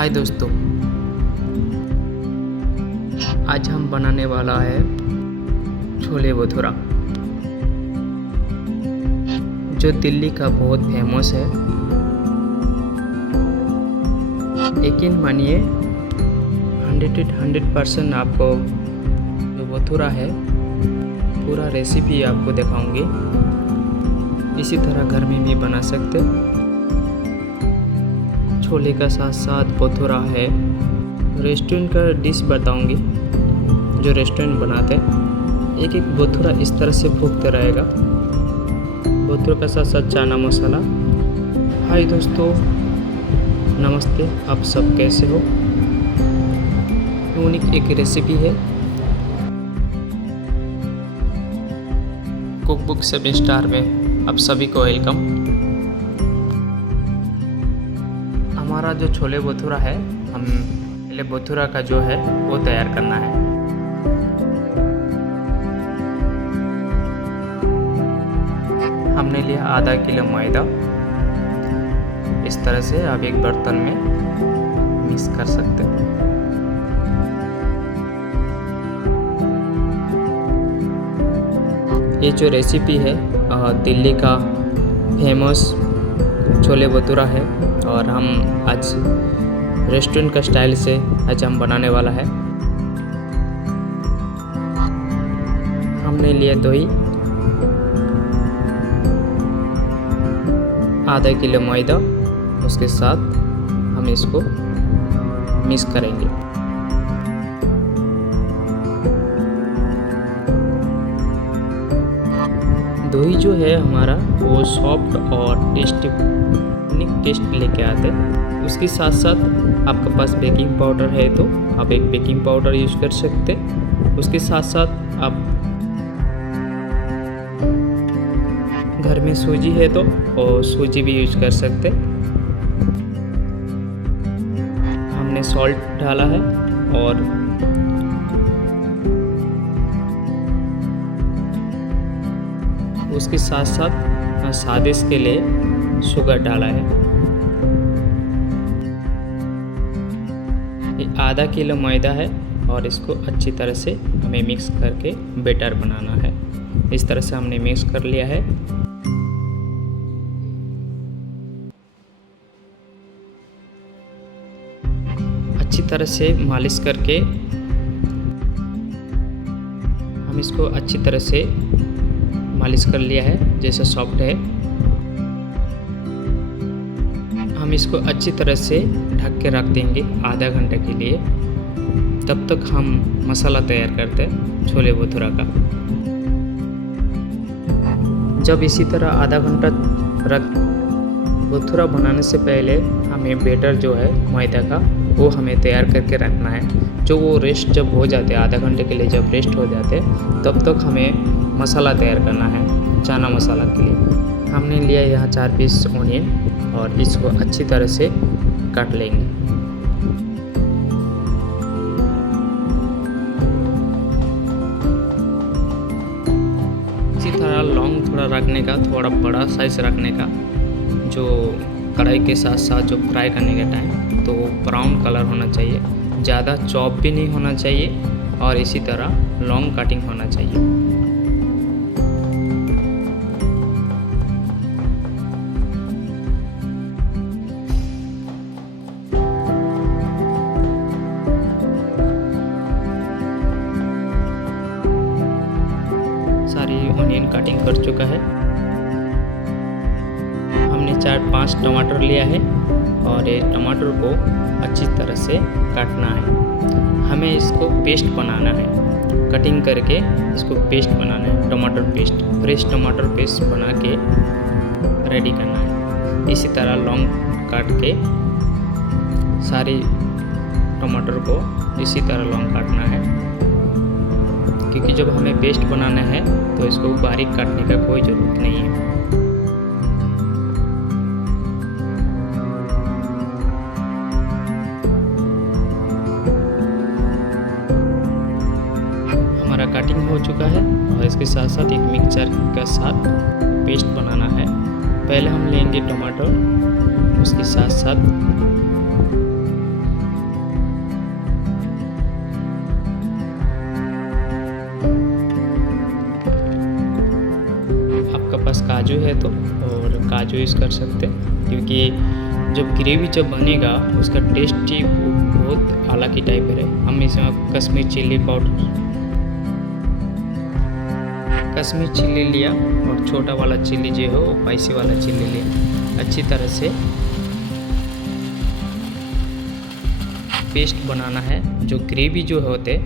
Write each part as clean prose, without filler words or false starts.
हाय दोस्तों, आज हम बनाने वाला है छोले भटूरा, जो दिल्ली का बहुत फेमस है। यकीन मानिए 100% आपको जो भटूरा है पूरा रेसिपी आपको दिखाऊंगी। इसी तरह घर में भी बना सकते। छोले का साथ साथ भटूरा है। रेस्टोरेंट का डिश बताऊंगी जो रेस्टोरेंट बनाते हैं। एक एक भटूरा इस तरह से फूकते रहेगा। भटूरा का साथ साथ चना मसाला। हाय दोस्तों, नमस्ते, आप सब कैसे हो? यूनिक एक रेसिपी है। कुकबुक 7 स्टार में आप सभी को वेलकम। हमारा जो छोले भटूरा है, हम पहले भटूरा का जो है वो तैयार करना है। हमने लिया आधा किलो मैदा। इस तरह से आप एक बर्तन में मिक्स कर सकते हैं। ये जो रेसिपी है दिल्ली का फेमस छोले भटूरा है और हम आज रेस्टोरेंट का स्टाइल से आज हम बनाने वाला है। हमने लिया दही, आधा किलो मैदा, उसके साथ हम इसको मिक्स करेंगे। दही जो है हमारा वो सॉफ्ट और टेस्टी टेस्ट लेके आते हैं। उसके साथ साथ आपके पास बेकिंग पाउडर है तो आप एक बेकिंग पाउडर यूज कर सकते। उसके साथ साथ आप घर में सूजी है तो और सूजी भी यूज कर सकते। हमने सॉल्ट डाला है और उसके साथ साथ स्वादिष्ट के लिए शुगर डाला है। ये आधा किलो मैदा है और इसको अच्छी तरह से हमें मिक्स करके बैटर बनाना है। इस तरह से हमने मिक्स कर लिया है। अच्छी तरह से मालिश करके हम इसको अच्छी तरह से मालिश कर लिया है। जैसा सॉफ्ट है, हम इसको अच्छी तरह से ढक के रख देंगे आधा घंटे के लिए। तब तक हम मसाला तैयार करते हैं छोले भटूरा का। जब इसी तरह आधा घंटा रख भटूरा बनाने से पहले हमें बैटर जो है मैदा का वो हमें तैयार करके रखना है। जो वो रेस्ट जब हो जाते आधा घंटे के लिए, जब रेस्ट हो जाते तब तक हमें मसाला तैयार करना है चना मसाला के लिए। हमने लिया यहाँ 4 पीस ऑनियन और इसको अच्छी तरह से काट लेंगे। इसी तरह लौंग थोड़ा रखने का, थोड़ा बड़ा साइज रखने का, जो कढ़ाई के साथ साथ जो फ्राई करने के टाइम तो ब्राउन कलर होना चाहिए। ज़्यादा चॉप भी नहीं होना चाहिए और इसी तरह लॉन्ग कटिंग होना चाहिए। सारी ऑनियन कटिंग कर चुका है। हमने 4-5 टमाटर लिया है और ये टमाटर को अच्छी तरह से काटना है। हमें इसको पेस्ट बनाना है, कटिंग करके इसको पेस्ट बनाना है। टमाटर पेस्ट, फ्रेश टमाटर पेस्ट बना के रेडी करना है। इसी तरह लॉन्ग काट के सारी टमाटर को इसी तरह लॉन्ग काटना है, क्योंकि जब हमें पेस्ट बनाना है तो इसको बारीक काटने का कोई ज़रूरत नहीं है। हमारा कटिंग हो चुका है और इसके साथ साथ एक मिक्सचर का साथ पेस्ट बनाना है। पहले हम लेंगे टमाटर, उसके साथ साथ है तो, और काजू यूज़ कर सकते हैं, क्योंकि जब ग्रेवी जब बनेगा उसका टेस्ट ही बहुत अलग ही टाइप है। हम इसमें Kashmir chilli powder, Kashmir chilli लिया और छोटा वाला चिल्ली जो है वो स्पाइसी वाला चिल्ली लिया। अच्छी तरह से पेस्ट बनाना है। जो ग्रेवी जो होते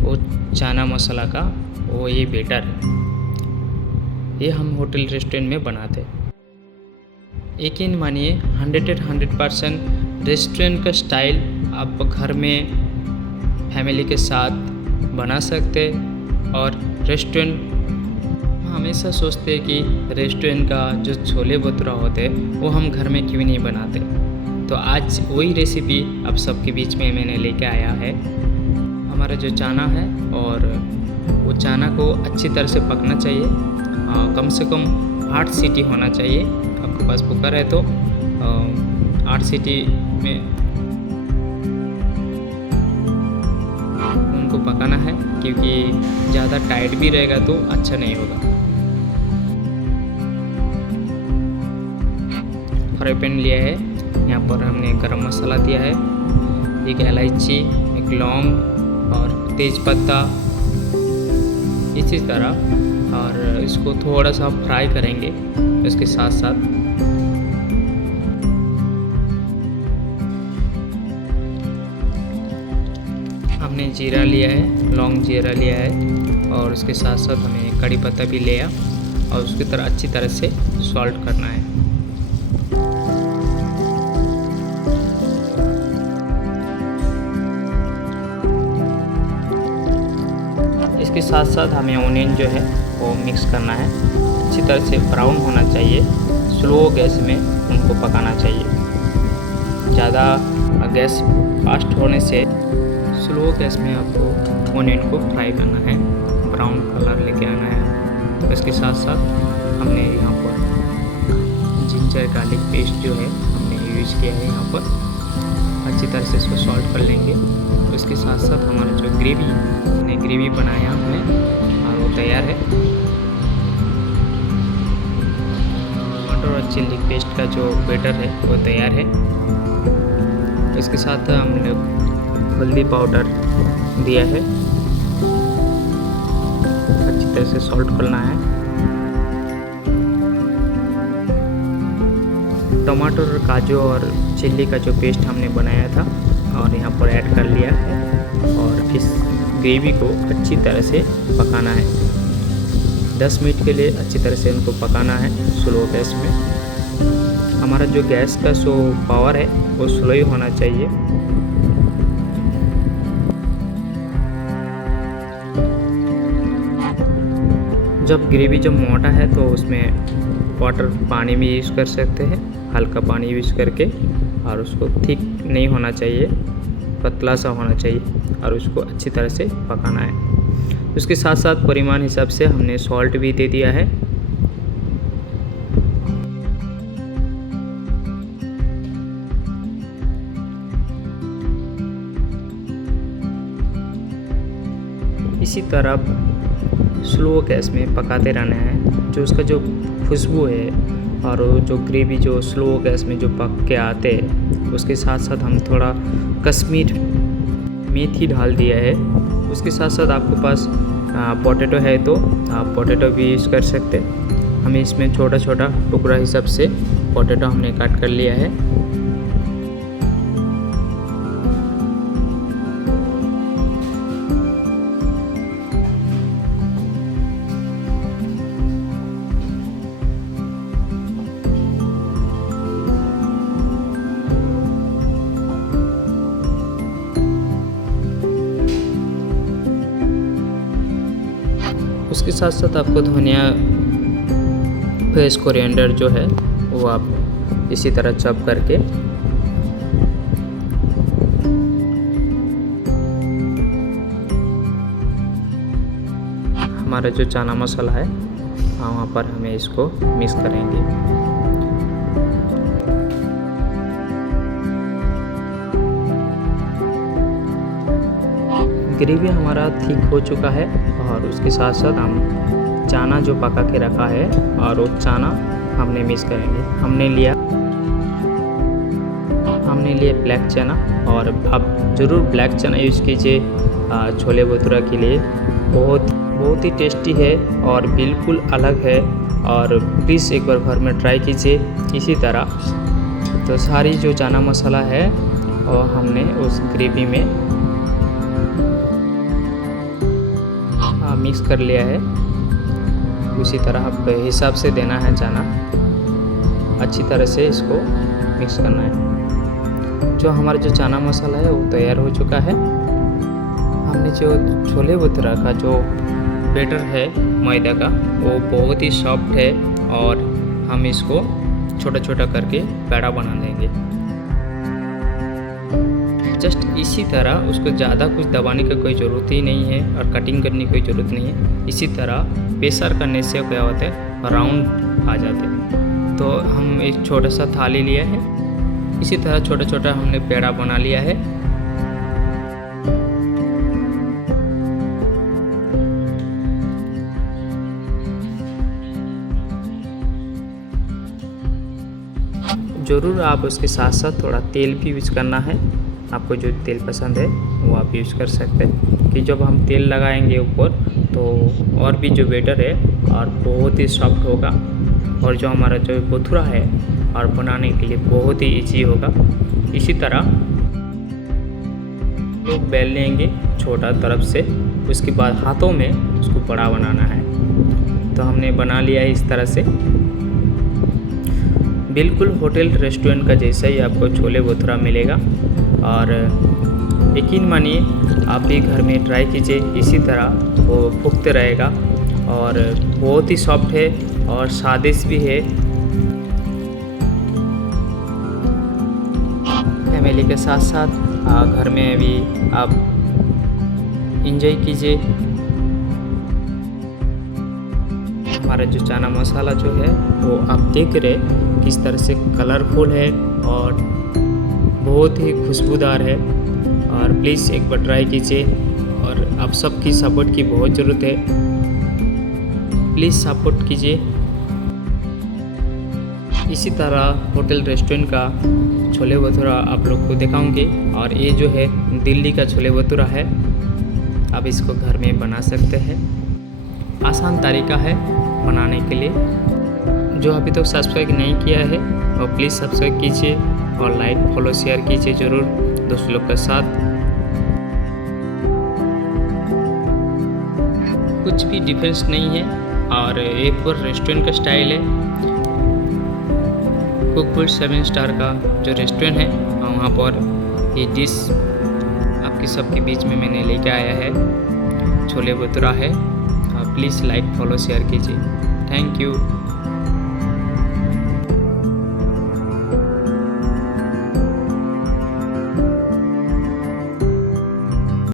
वो चना मसाला का, वो ये बेटर है। ये हम होटल रेस्टोरेंट में बनाते। यकीन मानिए 100% रेस्टोरेंट का स्टाइल आप घर में फैमिली के साथ बना सकते। और रेस्टोरेंट हमेशा सोचते हैं कि रेस्टोरेंट का जो छोले भटूरा होते वो हम घर में क्यों नहीं बनाते। तो आज वही रेसिपी आप सबके बीच में मैंने लेके आया है। हमारा जो चना है, और वो चना को अच्छी तरह से पकना चाहिए। कम से कम 8 सीटी होना चाहिए। आपके पास कुकर है तो 8 सीटी में उनको पकाना है, क्योंकि ज़्यादा टाइट भी रहेगा तो अच्छा नहीं होगा। फ्राई पैन लिया है, यहाँ पर हमने गरम मसाला दिया है, एक इलायची, एक लौंग और तेज पत्ता, इसी तरह। और इसको थोड़ा सा फ्राई करेंगे। इसके साथ साथ हमने जीरा लिया है, लौंग जीरा लिया है, और उसके साथ साथ हमें कड़ी पत्ता भी लिया, और उसकी तरह अच्छी तरह से सॉल्ट करना है। इसके साथ साथ हमें ऑनियन जो है वो मिक्स करना है। अच्छी तरह से ब्राउन होना चाहिए। स्लो गैस में उनको पकाना चाहिए। ज़्यादा गैस फास्ट होने से स्लो गैस में आपको ऑनियन को फ्राई करना है, ब्राउन कलर लेके आना है। तो इसके साथ साथ हमने यहाँ पर जिंजर गार्लिक पेस्ट जो है हमने यूज़ किया है। यहाँ पर अच्छी तरह से इसको सॉल्ट कर लेंगे। तो इसके साथ साथ हमारा जो ग्रेवी बनाया हमने, और वो तैयार है। टमाटर और चिल्ली पेस्ट का जो बैटर है वो तैयार है। इसके साथ हमने हल्दी पाउडर दिया है। अच्छी तरह से सॉल्ट करना है। टमाटर और काजू और चिल्ली का जो पेस्ट हमने बनाया था और यहाँ पर ऐड कर लिया है, और इस ग्रेवी को अच्छी तरह से पकाना है। 10 मिनट के लिए अच्छी तरह से इनको पकाना है स्लो गैस में। हमारा जो गैस का जो पावर है वो स्लो ही होना चाहिए। जब ग्रेवी जब मोटा है तो उसमें वाटर पानी भी यूज़ कर सकते हैं, हल्का पानी यूज़ करके। और उसको थिक नहीं होना चाहिए, पतला सा होना चाहिए, और उसको अच्छी तरह से पकाना है। उसके साथ साथ परिमाण हिसाब से हमने सॉल्ट भी दे दिया है। इसी तरह स्लो गैस में पकाते रहना है। जो उसका जो खुशबू है और जो ग्रेवी जो स्लो गैस में जो पक के आते हैं, उसके साथ साथ हम थोड़ा कश्मीर मेथी डाल दिया है। उसके साथ साथ आपके पास पोटैटो है तो आप पोटैटो भी यूज़ कर सकते हैं। हमें इसमें छोटा छोटा टुकड़ा हिसाब से पोटैटो हमने काट कर लिया है। उसके साथ साथ आपको धनिया, फ्रेश कोरिएंडर जो है वो आप इसी तरह चॉप करके हमारा जो चना मसाला है वहाँ पर हमें इसको मिक्स करेंगे। ग्रेवी हमारा थिक हो चुका है, और उसके साथ साथ हम चना जो पका के रखा है और वो चना हमने मिक्स करेंगे। हमने लिया ब्लैक चना, और आप ज़रूर ब्लैक चना यूज़ कीजिए छोले भटूरा के लिए। बहुत ही टेस्टी है और बिल्कुल अलग है, और प्लीज़ एक बार घर में ट्राई कीजिए इसी तरह। तो सारी जो चना मसाला है और हमने उस ग्रेवी में मिक्स कर लिया है। उसी तरह आप हिसाब से देना है चना, अच्छी तरह से इसको मिक्स करना है। जो हमारा जो चना मसाला है वो तैयार हो चुका है। हमने जो छोले भटूरा का जो बैटर है मैदा का, वो बहुत ही सॉफ्ट है, और हम इसको छोटा छोटा करके पेड़ा बना लेंगे। जस्ट इसी तरह, उसको ज़्यादा कुछ दबाने की कोई ज़रूरत ही नहीं है और कटिंग करने की कोई ज़रूरत नहीं है। इसी तरह प्रेशर करने से क्या होता है, राउंड आ जाते हैं। तो हम एक छोटा सा थाली लिया है, इसी तरह छोटा छोटा हमने पेड़ा बना लिया है। ज़रूर आप उसके साथ साथ थोड़ा तेल भी यूज़ करना है। आपको जो तेल पसंद है वो आप यूज़ कर सकते हैं, कि जब हम तेल लगाएंगे ऊपर तो और भी जो बैटर है और बहुत ही सॉफ्ट होगा, और जो हमारा जो भटूरा है और बनाने के लिए बहुत ही इजी होगा। इसी तरह लोग बेल लेंगे छोटा तरफ से, उसके बाद हाथों में उसको बड़ा बनाना है। तो हमने बना लिया है इस तरह से, बिल्कुल होटल रेस्टोरेंट का जैसा ही आपको छोले भटूरा मिलेगा। और यकीन मानिए आप भी घर में ट्राई कीजिए, इसी तरह वो फूकते रहेगा, और बहुत ही सॉफ्ट है और स्वादिष्ट भी है। फैमिली के साथ साथ घर में भी आप इंजॉय कीजिए। हमारा जो चना मसाला जो है वो आप देख रहे किस तरह से कलरफुल है और बहुत ही खुशबूदार है। और प्लीज़ एक बार ट्राई कीजिए, और आप सबकी सपोर्ट की बहुत ज़रूरत है। प्लीज़ सपोर्ट कीजिए। इसी तरह होटल रेस्टोरेंट का छोले भटूरा आप लोग को दिखाऊंगी। और ये जो है दिल्ली का छोले भटूरा है, आप इसको घर में बना सकते हैं। आसान तरीका है बनाने के लिए। जो अभी तक सब्सक्राइब नहीं किया है वो प्लीज़ सब्सक्राइब कीजिए, और लाइक फॉलो शेयर कीजिए ज़रूर दोस्त लोग के साथ। कुछ भी डिफरेंस नहीं है, और ये पूरा रेस्टोरेंट का स्टाइल है। कुकफुल 7 स्टार का जो रेस्टोरेंट है, वहाँ पर ये डिश आपके सबके बीच में मैंने लेके आया है। छोले भटूरा है। प्लीज़ लाइक फॉलो शेयर कीजिए। Thank you.